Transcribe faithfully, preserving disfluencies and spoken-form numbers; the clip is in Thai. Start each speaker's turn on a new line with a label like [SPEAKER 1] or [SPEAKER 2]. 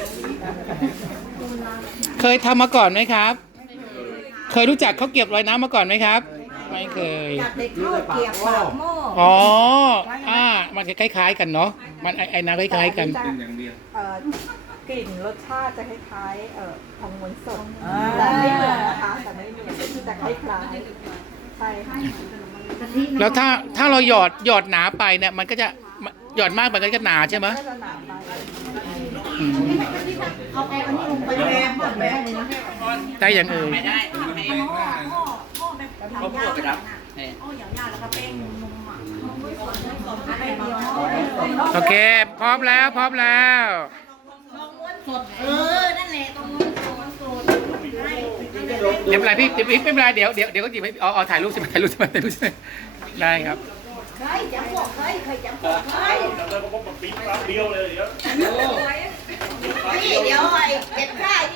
[SPEAKER 1] เคยทำมาก่อนไหมครับ เคยรู้จักข้าวเกรียบลอยน้ำมาก่อนไหมครับ ไม่เคย
[SPEAKER 2] จากเด็กข้าวเกรียบปากหม้อ
[SPEAKER 1] อ๋ออ่ามันคล้ายๆกันเนาะมันไอ้ไอ้น้ำคล้ายๆกัน
[SPEAKER 3] เป็นอย่างเดียว
[SPEAKER 4] เอ่อกลิ่นรสชาติจะคล้ายๆเอ่อทองม้วนสดแต่ไม่เหมือนนะคะแต่ไม่เหมือนแต่คล้ายๆใช่ค่ะ
[SPEAKER 1] แล้วถ้าถ้าเราหยอดหยอดหนาไปเนี่ยมันก็จะหยอดมากมันก็จะหนาใช่ไหม
[SPEAKER 4] ก็จะหนาไป
[SPEAKER 1] อืม
[SPEAKER 2] เอาเอาอันนี้ลงไปแม่หมดแม่เลยนะ
[SPEAKER 1] ได้อย่างอื่น
[SPEAKER 5] ไม่ได้ทำให้
[SPEAKER 2] หม้อหม้อหม้อแบบทำยากนะ
[SPEAKER 5] เออ
[SPEAKER 2] หม้ออย่างยากแล้วก็แป้งนมอ่ะไม่สนไม่สนอะไรเดียวหม้อได้เลย
[SPEAKER 1] โอเค พร้อมแล้วพร้อมแล้ว
[SPEAKER 2] ทองม้วนสดเออนั่นแหละทองม้วนสดสดได้
[SPEAKER 1] เดี๋ยวไม่เป็นไรพี่เดี๋ยวพี่ไม่เป็นไรเดี๋ยวเดี๋ยวเดี๋ยวก็จีบให้อ๋ออ๋อถ่ายรูปใช่ไหมถ่ายรูปใช่ไหมถ่ายรูปใช่ไหมได้ครับ
[SPEAKER 2] ใครจะบอกใครใครจะบอกใคร
[SPEAKER 6] แล้วก็พบกับปิ๊งรับเดียวเลยเดี๋ยว
[SPEAKER 2] นี่เดี๋ยวไอ้เจ็บข้า